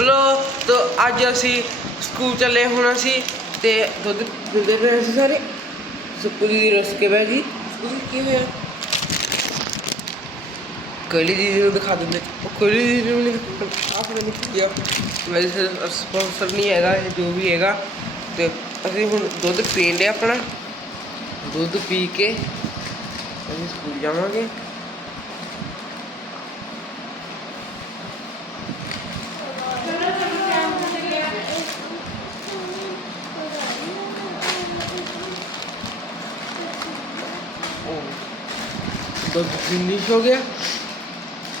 ਬਲੋ ਤੋ ਅੱਜ ਅਸੀਂ ਸਕੂਲ ਚੱਲੇ ਹੋਣਾ ਸੀ ਤੇ ਦੁੱਧ ਦਿੰਦੇ ਪਏ ਸੀ ਸਾਰੇ। ਸੁੱਕੂ ਦੀ ਰਸ ਕੇ ਬਹਿ ਗਈ। ਸੁੱਕੂ ਦੀ ਕੀ ਹੋਇਆ? ਕੋਲੀ ਦੀ ਨੂੰ ਦਿਖਾ ਦਿੰਦੇ। ਉਹ ਕੋਲੀ ਦੀ ਨੂੰ ਨਹੀਂ ਆਪ ਨੇ ਨਹੀਂ ਕਿਹਾ ਵੈਸੇ ਸਪਾਂਸਰ ਨਹੀਂ ਹੈਗਾ, ਇਹ ਜੋ ਵੀ ਹੈਗਾ। ਤੇ ਅਸੀਂ ਹੁਣ ਦੁੱਧ ਪੀਣ ਦੇ ਆਪਣਾ। ਦੁੱਧ ਪੀ ਕੇ ਅਸੀਂ ਸਕੂਲ ਜਾਵਾਂਗੇ। ਦੁੱਧ ਫਿਨਿਸ਼ ਹੋ ਗਿਆ।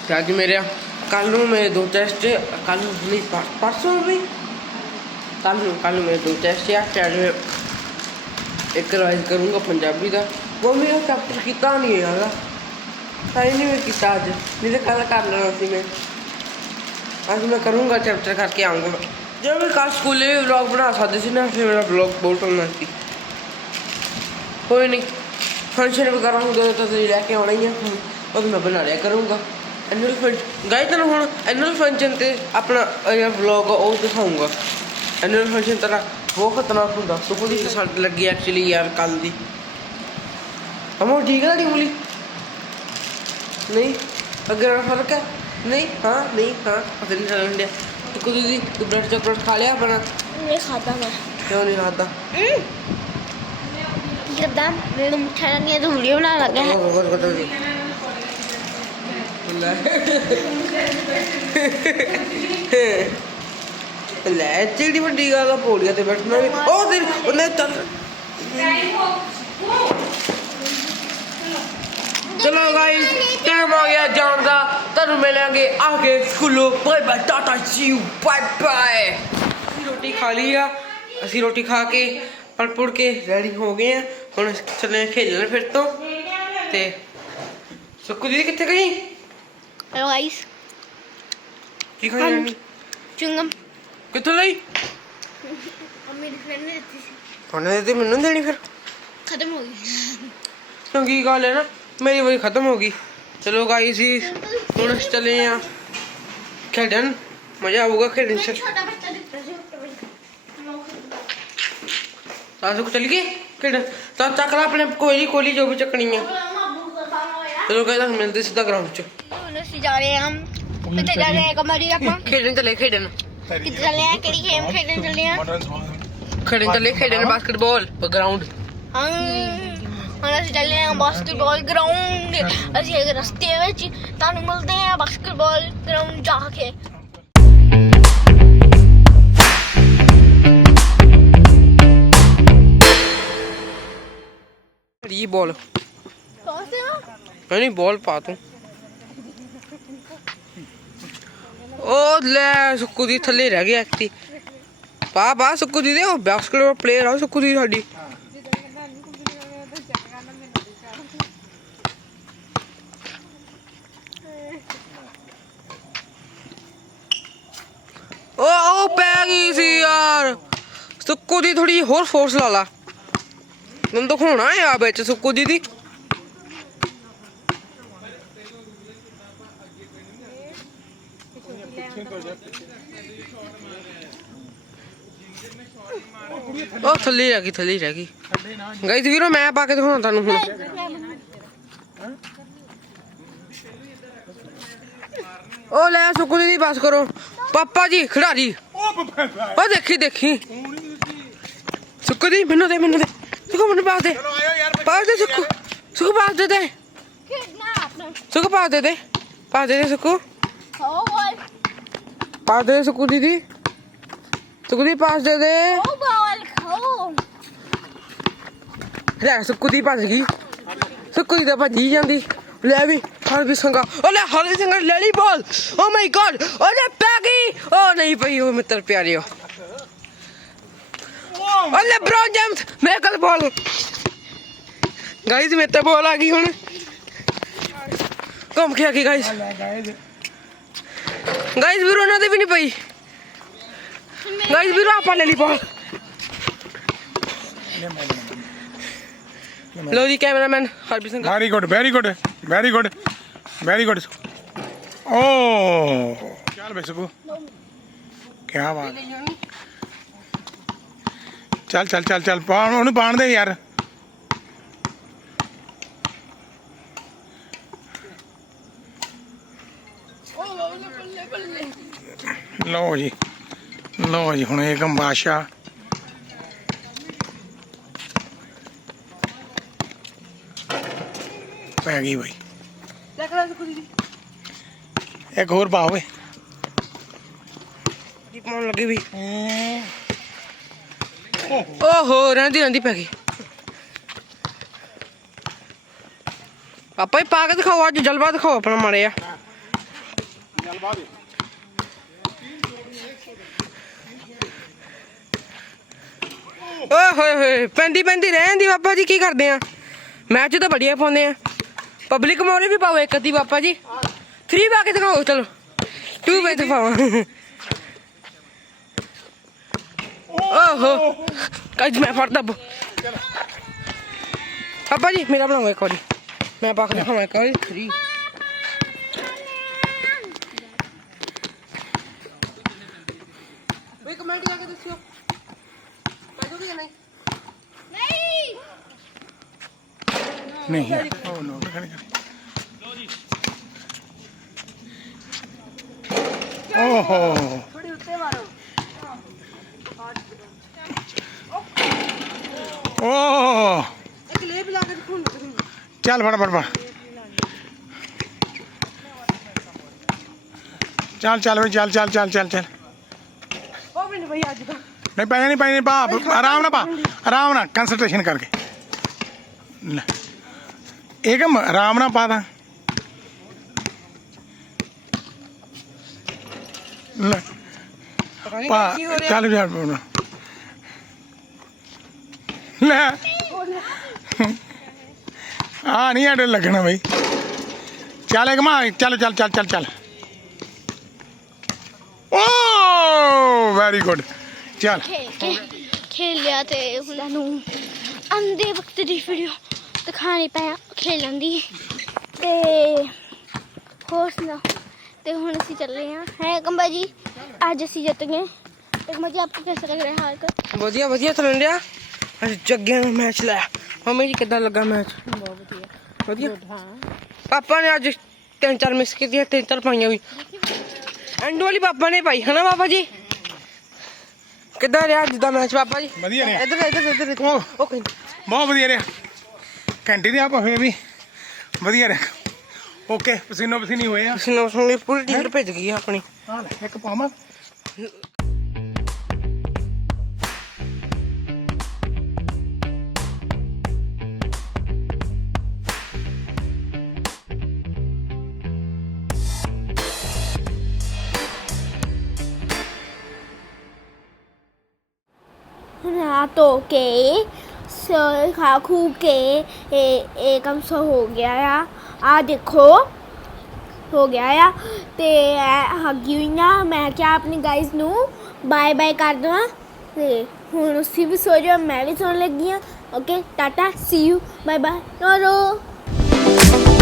ਤੇ ਅੱਜ ਮੇਰੇ ਕੱਲ ਨੂੰ ਮੇਰੇ ਦੋ ਟੈਸਟ ਕੱਲ ਨੂੰ ਨਹੀਂ ਪਰਸੋਂ ਵੀ। ਕੱਲ ਨੂੰ ਕੱਲ ਨੂੰ ਮੇਰੇ ਦੋ ਟੈਸਟ ਆ। ਤੇ ਇੱਕ ਰਿਵਾਈਜ਼ ਕਰੂੰਗਾ ਪੰਜਾਬੀ ਦਾ। ਉਹ ਮੇਰਾ ਚੈਪਟਰ ਕੀਤਾ ਨਹੀਂ ਹੈਗਾ। ਤਾਂ ਨਹੀਂ ਮੈਂ ਕੀਤਾ ਅੱਜ। ਨਹੀਂ ਤਾਂ ਕੱਲ ਕਰ ਲੈਣਾ ਸੀ ਮੈਂ। ਅੱਜ ਮੈਂ ਕਰੂੰਗਾ ਚੈਪਟਰ ਕਰਕੇ ਆਉਂਗਾ ਜਦੋਂ ਮੈਂ ਕੱਲ ਸਕੂਲੇ ਵੀ ਵਲੌਗ ਬਣਾ ਸਕਦੇ ਸੀ ਨਾ, ਫਿਰ ਮੇਰਾ ਵਲੌਗ ਬਹੁਤ ਹੋਣਾ ਸੀ। ਕੋਈ ਨਹੀਂ। ਫੰਕਸ਼ਨ ਵਗੈਰਾ ਹੁੰਦੇ ਤਾਂ ਤੁਸੀਂ ਲੈ ਕੇ ਆਉਣਾ ਹੀ ਆ ਉਹ ਮੈਂ ਬਣਾ ਲਿਆ ਕਰੂੰਗਾ। ਐਨੂਅਲ ਫੰਕਸ਼ਨ ਗਾਇ ਤੁਹਾਨੂੰ ਹੁਣ ਐਨੂਅਲ ਫੰਕਸ਼ਨ ਤੇ ਆਪਣਾ ਜਿਹੜਾ ਵਲੌਗ ਉਹ ਦਿਖਾਉਂਗਾ ਐਨੂਅਲ ਫੰਕਸ਼ਨ ਤਰ੍ਹਾਂ ਬਹੁਤ ਖਤਰਨਾਕ ਹੁੰਦਾ। ਸੁਪਰ ਦੀ ਸੱਟ ਲੱਗੀ ਐਕਚੁਅਲੀ ਯਾਰ ਕੱਲ ਦੀ। ਅਮੋ ਠੀਕ ਹੈ ਤੁਹਾਡੀ ਉਂਗਲੀ? ਨਹੀਂ? ਅੱਗੇ ਨਾਲ ਫ਼ਰਕ ਹੈ? ਨਹੀਂ? ਹਾਂ ਨਹੀਂ ਹਾਂ ਪਤਾ ਨਹੀਂ ਚੱਲਣ ਡਿਆ। ਤੂੰ ਕੁਝ ਦੀ ਤੂੰ ਬ੍ਰੈਡ ਚਾਕਲੇਟ ਖਾ ਲਿਆ ਆਪਣਾ? ਨਹੀਂ ਖਾਦਾ ਮੈਂ। ਕਿਉਂ ਨਹੀਂ ਖਾਦਾ ਕੀ ਕਰਦਾ ਮੈਨੂੰ ਮਿੱਠਾ ਨਹੀਂ ਹੈ, ਤੂੰ ਵੀਡੀਓ ਬਣਾ ਲੱਗਾ ਹੈ। ਹੋਰ ਹੋਰ ਕਦੋਂ ਦੀ ਲੈ ਲੈ ਜਿਹੜੀ ਵੱਡੀ ਗੱਲ ਆ, ਪੌੜੀਆਂ ਤੇ ਬੈਠਣਾ ਵੀ। ਉਹ ਦਿਨ ਉਹਨੇ ਚੱਲ ਚਲੋ ਗਾਇਸ ਟਾਈਮ ਆ ਗਿਆ ਜਾਣ ਦਾ। ਤੁਹਾਨੂੰ ਮਿਲਾਂਗੇ ਆਗੇ ਸਕੂਲੋਂ। Bye bye tata see you bye bye ਅਸੀਂ ਰੋਟੀ ਖਾ ਲਈ ਆ। ਅਸੀਂ ਰੋਟੀ ਖਾ ਕੇ ਪੜ ਪੁੜ ਕੇ ਰੈਡੀ ਹੋ ਗਏ ਆ ਹੁਣ ਚੱਲੇ ਆ ਖੇਲਣ ਫਿਰ ਤੋਂ ਤੇ ਸੁੱਕੂ ਦੀ ਕਿੱਥੇ ਗਈ ਹੈਲੋ ਗਾਇਸ ਕੀ ਖਾਈ ਜਾਣੀ ਚੁੰਗਮ ਕਿੱਥੋਂ ਲਈ ਮੇਰੀ ਫਰੈਂਡ ਨੇ ਦਿੱਤੀ ਸੀ ਉਹਨੇ ਤੇ ਮੈਨੂੰ ਦੇਣੀ ਫਿਰ ਖਤਮ ਹੋ ਗਈ ਚੰਗੀ ਗੱਲ ਹੈ ਨਾ ਮੇਰੀ ਵਾਰੀ ਖਤਮ ਹੋ ਗਈ ਚਲੋ ਗਾਇਸ ਜੀ ਹੁਣ ਅਸੀਂ ਚੱਲੇ ਆ ਖੇਡਣ ਮਜ਼ਾ ਆਊਗਾ ਖੇਡਣ ਚ ਤਾਂ ਸੁੱਕ ਚੱਲ ਗਏ ਖੇਡਣ ਤਾਂ ਚੱਕ ਲੈ ਆਪਣੇ ਕੋਲੀ ਕੋਲੀ ਜੋ ਵੀ ਚੱਕਣੀ ਆ। ਚਲੋ ਅਸੀਂ ਮਿਲਦੇ ਸਿੱਧਾ ਗਰਾਊਂਡ ਚ। ਹੁਣ ਅਸੀਂ ਜਾ ਰਹੇ ਹਾਂ। ਕਿੱਥੇ ਜਾ ਰਹੇ ਹਾਂ ਕਮਰੀ ਆਪਾਂ? ਖੇਡਣ ਚੱਲੇ ਖੇਡਣ। ਕਿੱਥੇ ਚੱਲੇ ਆ? ਕਿਹੜੀ ਗੇਮ ਖੇਡਣ ਚੱਲੇ ਆ? ਖੇਡਣ ਚੱਲੇ ਖੇਡਣ ਬਾਸਕਟਬਾਲ ਗਰਾਊਂਡ ਹਾਂ। ਹੁਣ ਅਸੀਂ ਚੱਲੇ ਆ ਬਾਸਕਟਬਾਲ ਗਰਾਊਂਡ ਅਸੀਂ ਰਸਤੇ ਵਿੱਚ ਤੁਹਾਨੂੰ ਮਿਲਦੇ ਆ ਬਾਸਕਟਬਾਲ ਗਰਾਊਂਡ ਜਾ ਕੇ। ਰੀ ਬਾਲ ਪਹੁੰਚਦੇ ਆ ਨਹੀਂ ਬਾਲ ਪਾ ਤੂੰ। ਉਹ ਲੈ, ਸੁੱਕੂ ਦੀ ਥੱਲੇ ਰਹਿ ਗਿਆ ਪਾ ਪਾ, ਸੁੱਕੂ ਦੀ ਦੇ, ਉਹ ਬਾਸਕਟਬਾਲ ਪਲੇਅਰ ਆ, ਸੁੱਕੂ ਦੀ ਸਾਡੀ। ਉਹ ਉਹ ਪੈ ਗਈ ਸੀ ਯਾਰ। ਸੁੱਕੂ ਦੀ ਥੋੜੀ ਹੋਰ ਫੋਰਸ ਲਾ ਲਾ। ਤੈਨੂੰ ਦਿਖਾਉਣਾ ਆ ਵਿੱਚ ਸੁੱਕੂ ਦੀਦੀ ਉਹ ਥੱਲੇ ਰਹਿ ਗਈ, ਥੱਲੇ ਰਹਿ ਗਈ। ਗਾਇਸ ਵੀਰੋ, ਮੈਂ ਪਾ ਕੇ ਦਿਖਾਉਣਾ ਤੁਹਾਨੂੰ ਹੁਣ। ਉਹ ਲੈ ਸੁੱਕੂ ਦੀਦੀ ਬਸ ਕਰੋ। ਪਾਪਾ ਜੀ, ਖਿਡਾਰੀ। ਉਹ ਦੇਖੀ ਦੇਖੀ। ਸੁੱਕੂ ਦੀ ਮੈਨੂੰ ਦੇ ਮੈਨੂੰ ਦੇ। ਸੁੱਕੂ ਮੈਨੂੰ ਪਾਸ ਦੇ। ਪਾਸ ਦੇ ਸੁੱਕੂ ਸੁੱਕੂ ਪਾਸ ਦੇ ਦੇ। ਸੁੱਕੂ ਪਾਸ ਦੇ ਦੇ। ਪਾਸ ਦੇ ਬਾਲ ਪਾਸ ਦੇ ਸੁੱਕੂ ਦੀਦੀ। ਸੁੱਕੂ ਦੀ ਪਾਸ ਦੇ ਦੇ। ਲੈ ਸੁੱਕੂ ਦੀ ਭੱਜ ਗਈ। ਸੁੱਕੂ ਦੀ ਤਾਂ ਭੱਜੀ ਜਾਂਦੀ। ਲੈ ਵੀ ਹਰ ਵੀ ਸੰਗਾ। ਉਹ ਲੈ ਹਰ ਵੀ ਸੰਗਾ ਲੈ ਲਈ ਬਾਲ। ਓ ਮਾਈ ਗॉड ਉਹ ਲੈ ਪੈ ਗਈ। ਉਹ ਨਹੀਂ ਪਈ ਉਹ ਮਿੱਤਰ ਪਿਆਰਿਓ। ਉਹ ਲੈ ਜੇਮਸ ਮੇਰੇ ਕੋਲ ਬਾਲ ਗਾਇਸ ਮੇਰੇ ਤੇ ਬਾਲ ਆ ਗਈ ਹੁਣ। ਘੁੰਮ ਕੇ ਆ ਗਈ ਗਾਇਸ ਗਾਇਸ ਵੀਰੋ ਉਹਨਾਂ ਦੇ ਵੀ ਨਹੀਂ ਪਈ। ਗਾਇਸ ਵੀਰੋ ਆਪਾਂ ਲੈ ਲਈ ਬਾਲ ਲੋ ਜੀ cameraman Harbi Singh. Very good, very good, very good, very good. Oh, ਚੱਲ ਬੇ ਸਕੂ ਕੀ ਬਾਤ। ਚੱਲ ਚੱਲ ਚੱਲ ਚੱਲ ਪਾਣ ਉਹਨੂੰ ਪਾਣ ਦੇ ਯਾਰ। ਲਓ ਜੀ ਲਓ ਜੀ ਹੁਣ ਏਕਮ ਬਾਦਸ਼ਾਹ। ਪੈ ਗਈ ਬਈ। ਇੱਕ ਹੋਰ ਪਾ ਓਏ। ਦੀਪ ਮਨ ਲੱਗੀ ਵੀ। ਓਹੋ ਰਹਿੰਦੀ ਰਹਿੰਦੀ ਪੈ ਗਈ। ਪਾਪਾ ਹੀ ਪਾ ਕੇ ਦਿਖਾਓ, ਅੱਜ ਜਲਵਾ ਦਿਖਾਓ ਆਪਣਾ ਮਾਰੇ ਆ ਓਏ ਹੋਏ ਹੋਏ, ਪੈਂਦੀ ਪੈਂਦੀ ਰਹਿੰਦੀ ਪਾਪਾ ਜੀ, ਕੀ ਕਰਦੇ ਆ? ਮੈਚ ਤਾਂ ਬੜੀਆਂ ਪਾਉਂਦੇ ਆ। ਪਬਲਿਕ ਮੋਰੇ ਵੀ ਪਾਓ ਇੱਕ ਅੱਧੀ ਪਾਪਾ ਜੀ। 3 ਪਾ ਕੇ ਦਿਖਾਓ, ਚਲੋ। 2 ਪਾ ਦਿਖਾਓ ਓਹੋ। ਕੱਜ ਮੈਂ ਫੜਦਾ ਬੋ ਪਾਪਾ ਜੀ ਮੇਰਾ ਬਣਾਓ ਇੱਕ ਵਾਰੀ। ਮੈਂ ਪਾ ਕੇ ਦਿਖਾਵਾਂ ਇੱਕ ਵਾਰੀ। 3 ਵੇ ਕਮੈਂਟ ਕਰਕੇ ਦੱਸਿਓ। ਪਾਜੋ ਕਿ ਨਹੀਂ? ਨਹੀਂ। ਨੋ ਓਹੋ। ਓ। ਇੱਕ ਲੇਪ ਲਾ ਕੇ ਤੁਸੀਂ ਚੱਲ ਫੜ ਫੜ ਫੜ। ਚੱਲ ਚੱਲ ਬਈ ਚੱਲ ਚੱਲ ਚੱਲ ਚੱਲ ਚੱਲ। ਉਹ ਵੀ ਨਹੀਂ ਬਈ ਅੱਜ ਤਾਂ ਨਹੀਂ ਪੈਣੇ ਨਹੀਂ ਪੈਣੇ ਪਾ ਆਰਾਮ ਨਾਲ ਪਾ ਆਰਾਮ ਨਾਲ ਕਰਕੇ। ਲੈ। ਇਹ ਕੰਮ ਆਰਾਮ ਨਾਲ ਪਾ ਦਾਂ। ਲੈ। ਪਤਾ ਨਹੀਂ ਪਾ ਕੀ ਹੋ ਰਿਹਾ। ਚੱਲ ਯਾਰ ਬੋਲ ਲੈ। ਆ ਨਹੀਂ ਅੜੇ ਲੱਗਣਾ ਬਈ। ਚੱਲ ਇੱਕ ਮਾ ਚੱਲ ਚੱਲ ਚੱਲ ਚੱਲ ਚੱਲ। ਓ ਵੈਰੀ ਗੁੱਡ ਚੱਲ। ਖੇਲ ਲਿਆ ਤੇ ਹੁਣ ਸਾਨੂੰ ਅੰਦੇ ਵਕਤ ਦੀ ਵੀਡੀਓ ਦਿਖਾਣੀ ਪਿਆ ਖੇਲਣ ਦੀ। ਤੇ ਹੋਰ ਸੁਣਾ ਤੇ ਹੁਣ ਅਸੀਂ ਚੱਲੇ ਹਾਂ। ਹੈ ਕੰਬਾ ਜੀ? आज ਅਸੀਂ ਜਿੱਤਗੇ ਤੇ ਮਜੀ ਆਪਕੋ ਕਿਹਦਾ ਲੱਗ ਰਿਹਾ ਹਾਰ ਕਰ ਵਧੀਆ ਵਧੀਆ ਚੱਲਣ ਅੱਜ ਜੱਗੇ ਮੈਚ ਲਾਇਆ ਮੰਮੀ ਜੀ ਕਿੱਦਾਂ ਲੱਗਾ ਮੈਚ ਬਹੁਤ ਵਧੀਆ ਵਧੀਆ ਹਾਂ ਪਾਪਾ ਨੇ ਅੱਜ ਤਿੰਨ ਚਾਰ ਮਿਸ ਕੀਤੀਆਂ ਤਿੰਨ ਚਾਰ ਪਾਈਆਂ ਵੀ ਐਂਡ ਵਾਲੀ ਪਾਪਾ ਨੇ ਪਾਈ ਹਨਾ ਪਾਪਾ ਜੀ ਕਿੱਦਾਂ ਰਿਹਾ ਅੱਜ ਦਾ ਮੈਚ ਪਾਪਾ ਜੀ ਵਧੀਆ ਰਿਹਾ ਇੱਧਰ ਇੱਧਰ ਇੱਧਰ ਇੱਧਰ। ਉਹ ਬਹੁਤ ਵਧੀਆ ਰਿਹਾ ਘੰਟੇ ਦੇ ਆ ਭਾਵੇਂ ਵੀ ਵਧੀਆ ਰਿਹਾ ਓਕੇ ਪਸੀਨੋ ਪਸੀਨੀ ਹੋਏ ਆ ਸੁਣੋ ਸੁਣੀ ਪੂਰੀ ਟੀਮ ਭੇਜ ਗਈ ਆ ਆਪਣੀ ਆ ਇੱਕ ਪਾਵਾਂ ਧੋ ਕੇ ਖਾ ਖੂ ਕੇ ਇਹ ਇਹ ਕੰਮ ਸੋ ਹੋ ਗਿਆ ਆ ਆ ਦੇਖੋ ਹੋ ਗਿਆ ਆ ਤੇ ਇਹ ਹੱਗੀ ਹੋਈ ਨਾ ਮੈਂ ਕਿਹਾ ਆਪਣੀ ਗਾਇਸ ਨੂੰ ਬਾਏ ਬਾਏ ਕਰ ਦਵਾਂ ਤੇ ਹੁਣ ਉਸੇ ਵੀ ਸੋ ਜਾ ਮੈਂ ਵੀ ਸੌਣ ਲੱਗੀ ਆ। Okay tata see you bye bye ਰੋ